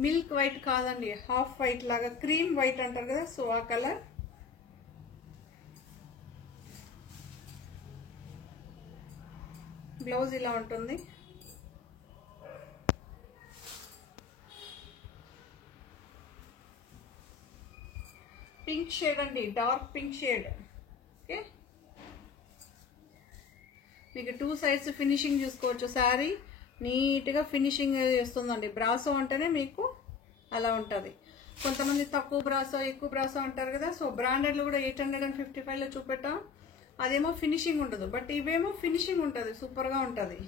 మిల్క్ వైట్ కాదండి, హాఫ్ వైట్ లాగా, క్రీమ్ వైట్ అంటారు కదా, సో ఆ కలర్. బ్లౌజ్ ఇలా ఉంటుంది. పింక్ షేడ్ అండి, డార్క్ పింక్ షేడ్. ఓకే, మీకు 2 సైడ్స్ ఫినిషింగ్ చూసుకోవచ్చు. శారీ నీట్గా ఫినిషింగ్ చేస్తుందండి. బ్రాసో అంటేనే మీకు అలా ఉంటుంది. కొంతమంది తక్కువ బ్రాసో ఎక్కువ బ్రాసో అంటారు కదా, సో బ్రాండెడ్లో కూడా 855లో చూపెట్టాం. అదేమో ఫినిషింగ్ ఉండదు, బట్ ఇవేమో ఫినిషింగ్ ఉంటుంది, సూపర్గా ఉంటుంది.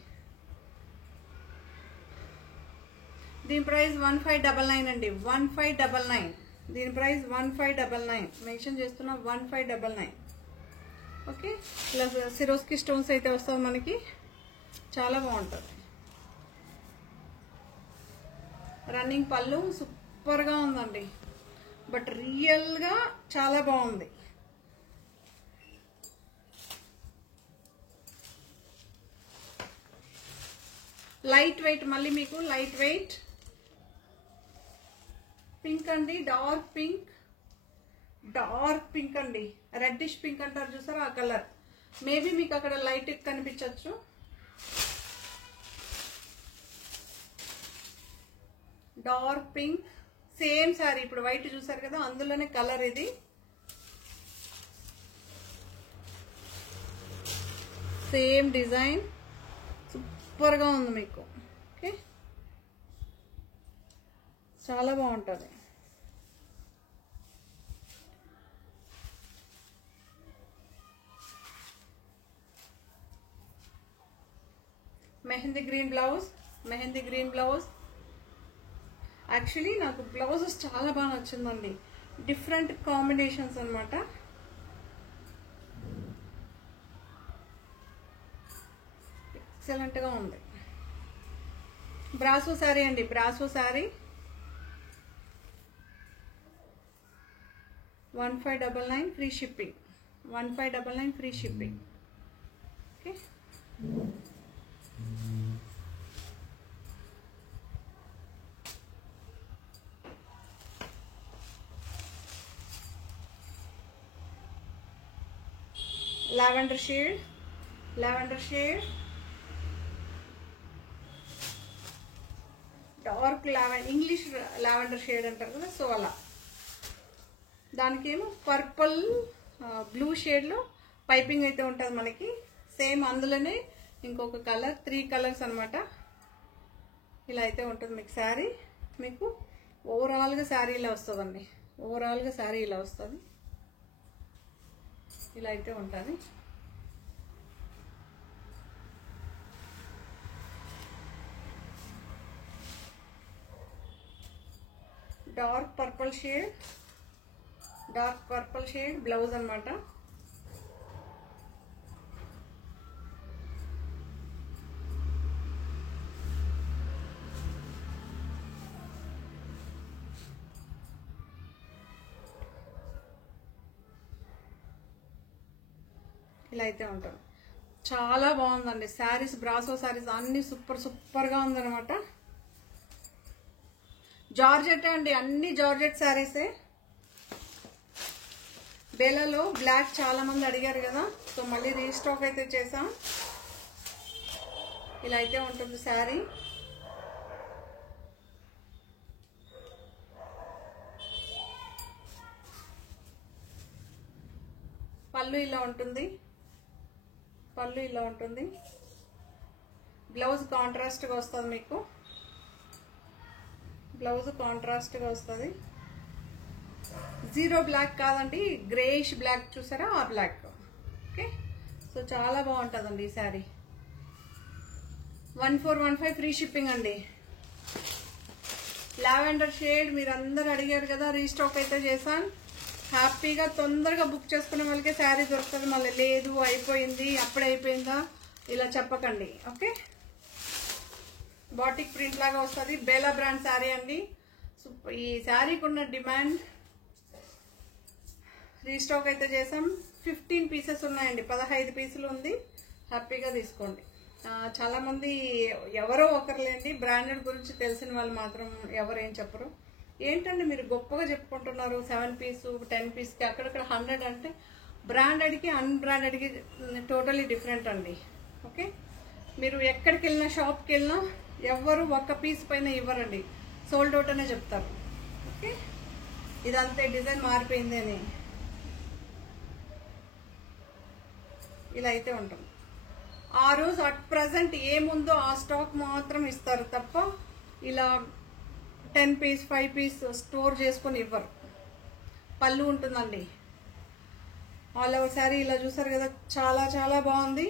దీని ప్రైస్ 1599 అండి, 1599. దీని ప్రైస్ 1599 మెన్షన్ చేస్తున్నా, 1599. ఓకే, ప్లస్ సిరోస్కి స్టోన్స్ అయితే వస్తుంది మనకి. చాలా బాగుంటుంది. రన్నింగ్ పళ్ళు సూపర్గా ఉందండి, బట్ రియల్గా చాలా బాగుంది. లైట్ వెయిట్, మళ్ళీ మీకు లైట్ వెయిట్. పింక్ అండి, డార్క్ పింక్. డార్క్ పింక్ అండి, రెడ్డిష్ పింక్ అంటారు చూసారా ఆ కలర్. మేబీ మీకు అక్కడ లైట్ కనిపించవచ్చు. Dark pink same sorry. ఇప్పుడు వైట్ చూసారు కదా, అందులోనే కలర్ ఇది. సేమ్ డిజైన్ సూపర్గా ఉంది మీకు. ఓకే, చాలా బాగుంటుంది. Mehndi green blouse, mehndi green blouse. Actually నాకు బ్లౌజెస్ చాలా బాగా నచ్చిందండి. డిఫరెంట్ కాంబినేషన్స్ అనమాట. ఎక్సలెంట్గా ఉంది. బ్రాసో శారీ అండి, brasso sari 1599 free shipping. 1599 free shipping. Okay, lavender shade, lavender shade, dark lavender, English lavender shade అంటారు కదా, సో అలా. దానికేమో పర్పుల్ బ్లూ షేడ్లో పైపింగ్ అయితే ఉంటుంది మనకి. సేమ్ అందులోనే ఇంకొక కలర్, 3 కలర్స్ అనమాట. ఇలా అయితే ఉంటుంది మీకు శారీ. మీకు ఓవరాల్గా శారీ ఇలా వస్తుందండి. ఓవరాల్గా శారీ ఇలా వస్తుంది. ఇలా అయితే ఉంటుంది. Dark purple shade, dark purple shade blouse అనమాట. ఇలా అయితే ఉంటుంది. చాలా బాగుందండి శారీస్. బ్రాసో శారీస్ అన్ని సూపర్గా ఉందన్నమాట. జార్జెట్ అండి, అన్ని జార్జెట్ శారీసే. బేలాలో బ్లాక్ చాలా మంది అడిగారు కదా, సో మళ్ళీ రీస్టాక్ అయితే చేసాం. ఇలా అయితే ఉంటుంది శారీ. పళ్ళు ఇలా ఉంటుంది, పళ్ళు ఇలా ఉంటుంది. బ్లౌజ్ కాంట్రాస్ట్గా వస్తుంది మీకు. బ్లౌజ్ కాంట్రాస్ట్గా వస్తుంది. జీరో బ్లాక్ కాదండి, గ్రేయిష్ బ్లాక్ చూసారా, ఆ బ్లాక్. ఓకే, సో చాలా బాగుంటుందండి ఈ శారీ. 1415 ఫ్రీ షిప్పింగ్ అండి. లావెండర్ షేడ్ మీరు అందరు అడిగారు కదా, రీస్టాక్ అయితే చేశాను. హ్యాపీగా తొందరగా బుక్ చేసుకునే వాళ్ళకి శారీ దొరుకుతుంది. మళ్ళీ లేదు అయిపోయింది, అప్పుడే అయిపోయిందా ఇలా చెప్పకండి. ఓకే, బాటిక్ ప్రింట్ లాగా వస్తుంది. బేలా బ్రాండ్ శారీ అండి. ఈ శారీకి ఉన్న డిమాండ్. రీస్టాక్ అయితే చేసాం. 15 పీసెస్ ఉన్నాయండి, 15 పీసులు ఉంది. హ్యాపీగా తీసుకోండి. చాలామంది ఎవరో ఒకరులేండి, బ్రాండెడ్ గురించి తెలిసిన వాళ్ళు మాత్రం ఎవరేం చెప్పరు. ఏంటంటే మీరు గొప్పగా చెప్పుకుంటున్నారు 7 పీస్ 10 పీస్కి, అక్కడక్కడ 100 అంటే బ్రాండెడ్కి అన్బ్రాండెడ్కి టోటలీ డిఫరెంట్ అండి. ఓకే, మీరు ఎక్కడికి వెళ్ళినా, షాప్కి వెళ్ళినా ఎవరు ఒక్క పీస్ పైన ఇవ్వరండి, సోల్డ్ అవుట్ అనే చెప్తారు. ఓకే, ఇదంతే, డిజైన్ మారిపోయింది అని. ఇలా అయితే ఉంటుంది. ఆ రోజు అట్ ప్రజెంట్ ఏముందో ఆ స్టాక్ మాత్రం ఇస్తారు తప్ప ఇలా 10 పీస్ 5 పీస్ స్టోర్ చేసుకొని ఇవ్వరు. పళ్ళు ఉంటుందండి. ఆల్ ఓవర్ శారీ ఇలా చూసారు కదా, చాలా చాలా బాగుంది.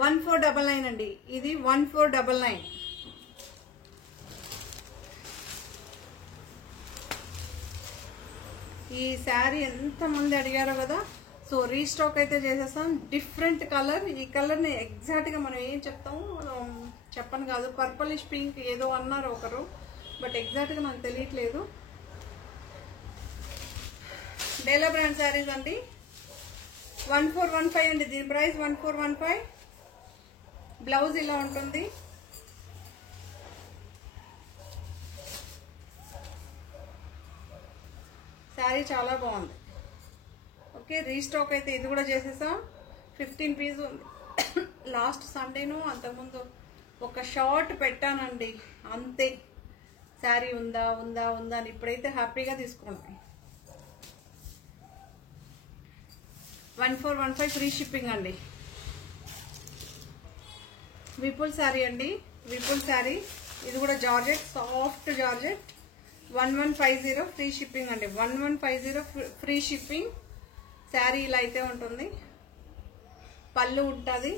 1499 అండి, ఇది 1499. ఈ శారీ ఎంతమంది అడిగారో కదా, సో రీస్టాక్ అయితే చేసేస్తాం. Different colour. ఈ కలర్ని ఎగ్జాక్ట్గా మనం ఏం చెప్తాము చెప్పను కాదు, పర్పులిష్ పింక్ ఏదో అన్నారు ఒకరు, బట్ ఎగ్జాక్ట్గా నాకు తెలియట్లేదు. బేలా బ్రాండ్ శారీస్ అండి. 1415 అండి, దీని ప్రైస్ 1415. బ్లౌజ్ ఇలా ఉంటుంది. శారీ చాలా బాగుంది. ఓకే, రీస్టాక్ అయితే ఇది కూడా చేసేసాం. 15 పీస్ ఉంది. లాస్ట్ సండేను అంతకుముందు ఒక షార్ట్ పెట్టానండి, అంతే. శారీ ఉందా ఉందా ఉందా అని. ఇప్పుడైతే హ్యాపీగా తీసుకోండి. 1415 ఫ్రీ షిప్పింగ్ అండి. విపుల్ శారీ అండి, విపుల్ శారీ. ఇది కూడా georgette, soft georgette. 1150 free shipping అండి. 1150 ఫ్రీ షిప్పింగ్. శారీ ఇలా అయితే ఉంటుంది. పళ్ళు ఉంటుంది.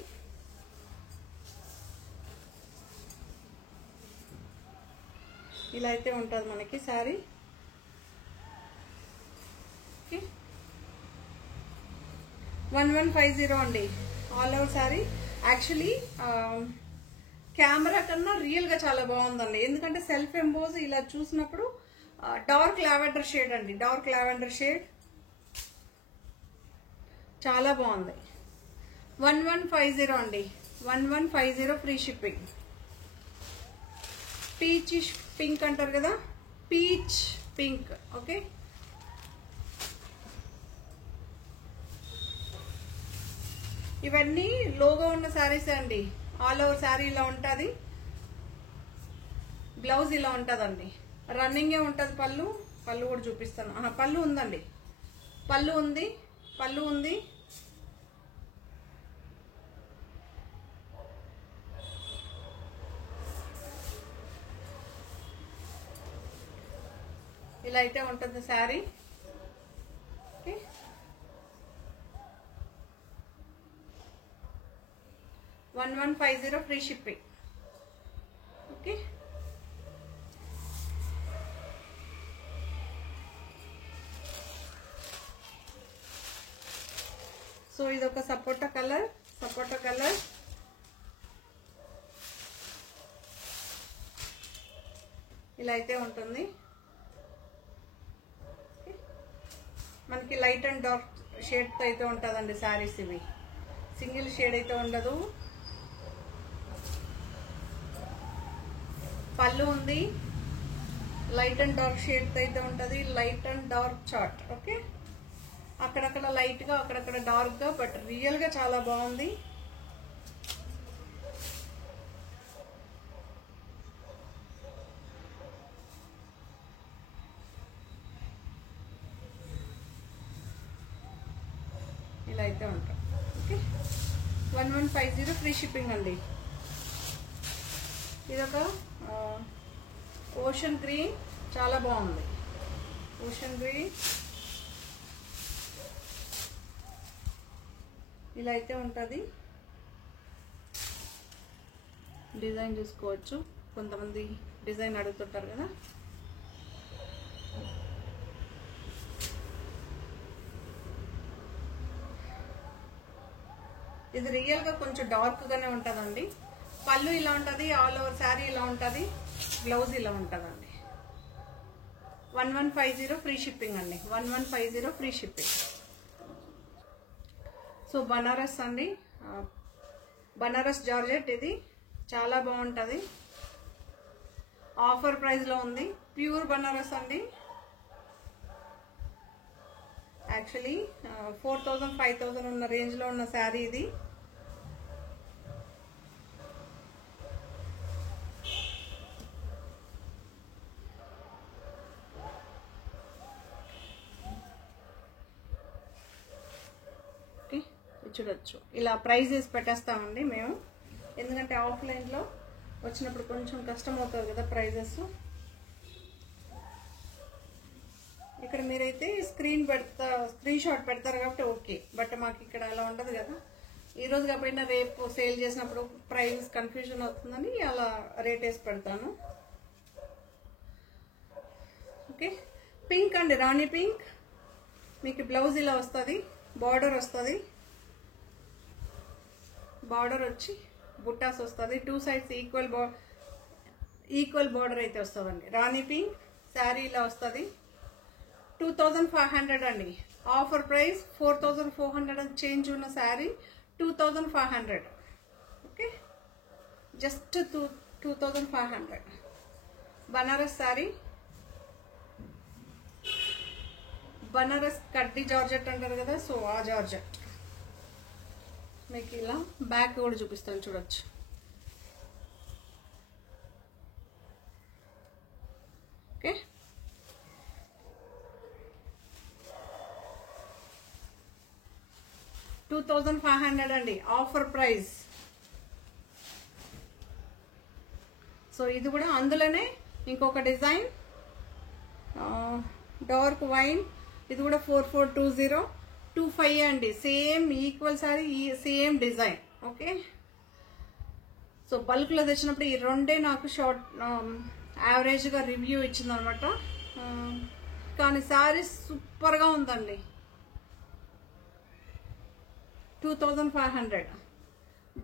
ఇలా అయితే ఉంటుంది మనకి శారీ. ఓకే, 1150 అండి all over sari. Actually camera కన్నా రియల్గా చాలా బాగుందండి. ఎందుకంటే సెల్ఫ్ ఎంబోజ్ ఇలా చూసినప్పుడు డార్క్ లావెండర్ షేడ్ అండి, డార్క్ లావెండర్ షేడ్ చాలా బాగుంది. 1150 అండి. 1150 ఫ్రీ షిప్పింగ్. పీచ్ పింక్ అంటారు కదా, పీచ్ పింక్. ఓకే, ఇవన్నీ లోగో ఉన్న శారీస్ అండి. ఆల్ ఓవర్ శారీ ఇలా ఉంటుంది. బ్లౌజ్ ఇలా ఉంటుందండి. రన్నింగే ఉంటుంది. పళ్ళు కూడా చూపిస్తాను. పళ్ళు ఉందండి, పళ్ళు ఉంది, పళ్ళు ఉంది. ఇలా అయితే ఉంటుంది sari. Okay, 1150 free shipping. Okay, so ఇదొక సపోటా కలర్, సపోటా కలర్. ఇలా అయితే ఉంటుంది. మనకి లైట్ అండ్ డార్క్ షేడ్ అయితే ఉంటుందండి శారీస్. ఇవి సింగిల్ షేడ్ అయితే ఉండదు. పళ్ళు ఉంది, లైట్ అండ్ డార్క్ షేడ్ అయితే ఉంటుంది. Light and dark chart. Okay, అక్కడక్కడ లైట్గా, అక్కడక్కడ డార్క్గా, బట్ రియల్గా చాలా బాగుంది. ఇలా అయితే ఉంటాం. ఓకే, 1150 ఫ్రీ షిప్పింగ్ అండి. ఇదొక ఓషన్ గ్రీన్, చాలా బాగుంది. ఓషన్ గ్రీన్ ఇలా అయితే ఉంటుంది. డిజైన్ చూసుకోవచ్చు. కొంతమంది డిజైన్ అడుగుతుంటారు కదా. ఇది రియల్గా కొంచెం డార్క్గానే ఉంటుందండి. పళ్ళు ఇలా ఉంటుంది, ఆల్ ఓవర్ శారీ ఇలా ఉంటుంది, బ్లౌజ్ ఇలా ఉంటుందండి. 1150 ఫ్రీ షిప్పింగ్ అండి. 1150 ఫ్రీ షిప్పింగ్. సో బనారస్ అండి, బనారస్ జార్జెట్. ఇది చాలా బాగుంటుంది. ఆఫర్ ప్రైస్లో ఉంది. ప్యూర్ బనారస్ అండి. యాక్చువల్లీ 4000 5000 ఉన్న రేంజ్లో ఉన్న శారీ ఇది. చూడొచ్చు, ఇలా ప్రైస్ వేసి పెట్టేస్తామండి మేము. ఎందుకంటే ఆఫ్లైన్లో వచ్చినప్పుడు కొంచెం కష్టం అవుతుంది కదా ప్రైజెస్. ఇక్కడ మీరైతే స్క్రీన్ షాట్ పెడతారు కాబట్టి ఓకే, బట్ మాకు ఇక్కడ అలా ఉండదు కదా. ఈరోజు కాకపోయినా రేపు సేల్ చేసినప్పుడు ప్రైస్ కన్ఫ్యూజన్ అవుతుందని అలా రేట్ వేసి పెడతాను. ఓకే, పింక్ అండి, రాణి పింక్. మీకు బ్లౌజ్ ఇలా వస్తుంది, బార్డర్ వస్తుంది. బార్డర్ వచ్చి బుట్టాస్ వస్తుంది. 2 సైడ్స్ ఈక్వల్ బార్డర్ అయితే వస్తుందండి. రాణి పింక్ శారీ ఇలా వస్తుంది. 2500 అండి. ఆఫర్ ప్రైస్ 4400 అని చేంజ్ ఉన్న శారీ 2500. Okay, just 2500. బనారస్ శారీ, బనారస్ కడ్డీ జార్జెట్ అంటారు కదా, సో ఆ జార్జెట్ మీకు ఇలా బ్యాక్ కూడా చూపిస్తాను చూడొచ్చు. ఓకే, $2500 అండి, ఆఫర్ ప్రైస్. సో ఇది కూడా అందులోనే ఇంకొక డిజైన్ డార్క్ వైన్, ఇది కూడా 4420 25 అండి, same equal sorry, same design. Okay, so బల్క్లో తెచ్చినప్పుడు ఈ రెండే నాకు షార్ట్ యావరేజ్గా రివ్యూ ఇచ్చిందనమాట. కానీ శారీ సూపర్గా ఉందండి. 2500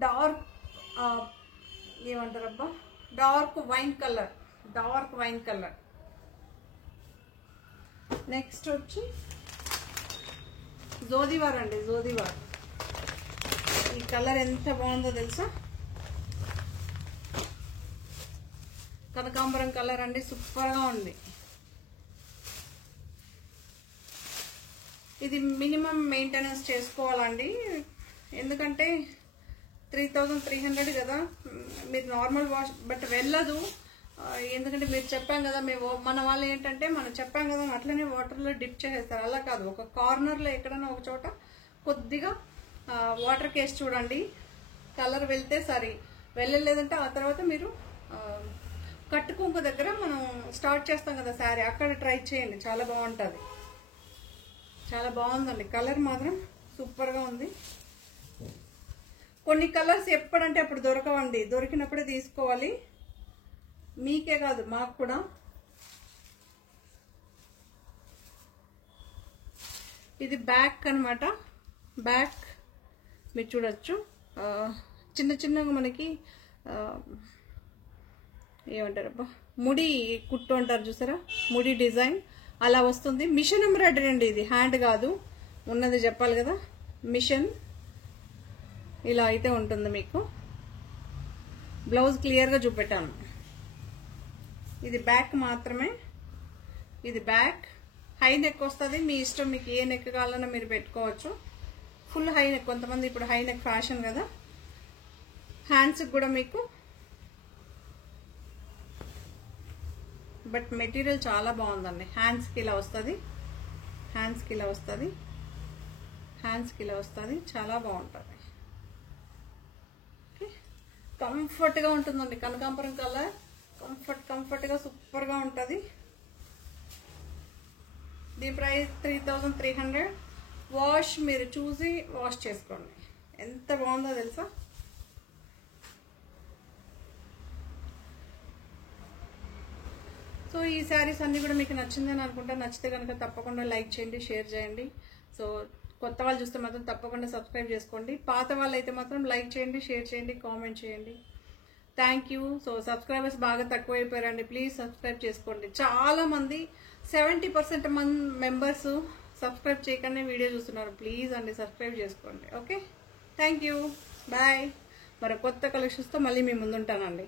డార్క్ ఏమంటారబ్బా, dark wine colour, dark wine colour. Next వచ్చి జోదివార్ అండి, జోదివార్. ఈ కలర్ ఎంత బాగుందో తెలుసా, కనకాంబరం కలర్ అండి, సూపర్గా ఉంది. ఇది మినిమం మెయింటెనెన్స్ చేసుకోవాలండి, ఎందుకంటే 3300 కదా, మీరు నార్మల్ వాష్ బట్ వెళ్ళదు. ఎందుకంటే మీరు చెప్పాం కదా, మేము మన వాళ్ళు ఏంటంటే మనం చెప్పాం కదా అట్లనే వాటర్లో డిప్ చేసేస్తారు. అలా కాదు, ఒక కార్నర్లో ఎక్కడైనా ఒక చోట కొద్దిగా వాటర్ కేసి చూడండి, కలర్ వెళ్తే సరే, వెళ్ళలేదంటే ఆ తర్వాత మీరు కట్టుకుంకు దగ్గర మనం స్టార్ట్ చేస్తాం కదా శారీ, అక్కడ ట్రై చేయండి, చాలా బాగుంటుంది. చాలా బాగుందండి, కలర్ మాత్రం సూపర్గా ఉంది. కొన్ని కలర్స్ ఎప్పుడంటే అప్పుడు దొరకవండి, దొరికినప్పుడే తీసుకోవాలి, మీకే కాదు మాకు కూడా. ఇది బ్యాక్ అనమాట, బ్యాక్ మీరు చూడొచ్చు, చిన్న చిన్నగా మనకి ఏమంటారబ్బా ముడి కుట్టు అంటారు చూసారా, ముడి డిజైన్ అలా వస్తుంది. మిషన్ ఎంబ్రాయిడరీ అండి, ఇది హ్యాండ్ కాదు, ఉన్నది చెప్పాలి కదా, మిషన్. ఇలా అయితే ఉంటుంది మీకు. బ్లౌజ్ క్లియర్గా చూపెట్టాను. ఇది బ్యాక్ మాత్రమే, ఇది బ్యాక్. హై నెక్ వస్తుంది, మీ ఇష్టం, మీకు ఏ నెక్ కావాలన్నా మీరు పెట్టుకోవచ్చు. ఫుల్ హై నెక్, కొంతమంది ఇప్పుడు హై నెక్ ఫ్యాషన్ కదా. హ్యాండ్స్కి కూడా మీకు, బట్ మెటీరియల్ చాలా బాగుందండి. హ్యాండ్స్కి ఇలా వస్తుంది, హ్యాండ్స్కి ఇలా వస్తుంది, హ్యాండ్స్కి ఇలా వస్తుంది, చాలా బాగుంటుంది. కంఫర్ట్గా ఉంటుందండి, కనకాంబరం కలర్, కంఫర్ట్గా సూపర్గా ఉంటుంది. దీని ప్రైస్ 3300. వాష్ మీరు చూసి వాష్ చేసుకోండి, ఎంత బాగుందో తెలుసా. సో ఈ శారీస్ అన్నీ కూడా మీకు నచ్చిందని అనుకుంటా. నచ్చితే కనుక తప్పకుండా లైక్ చేయండి, షేర్ చేయండి. సో కొత్త వాళ్ళు చూస్తే మాత్రం తప్పకుండా సబ్స్క్రైబ్ చేసుకోండి. పాత వాళ్ళు అయితే మాత్రం లైక్ చేయండి, షేర్ చేయండి, కామెంట్ చేయండి. Thank you. సో సబ్స్క్రైబర్స్ బాగా తక్కువైపోయారండి, ప్లీజ్ సబ్స్క్రైబ్ చేసుకోండి. చాలా మంది 70% మెంబర్స్ సబ్స్క్రైబ్ చేయకుండా వీడియో చూస్తున్నారు. ప్లీజ్ అండి సబ్స్క్రైబ్ చేసుకోండి. Okay, thank you, bye. మరి కొత్త కలెక్షన్స్తో మళ్ళీ మీ ముందుంటానండి.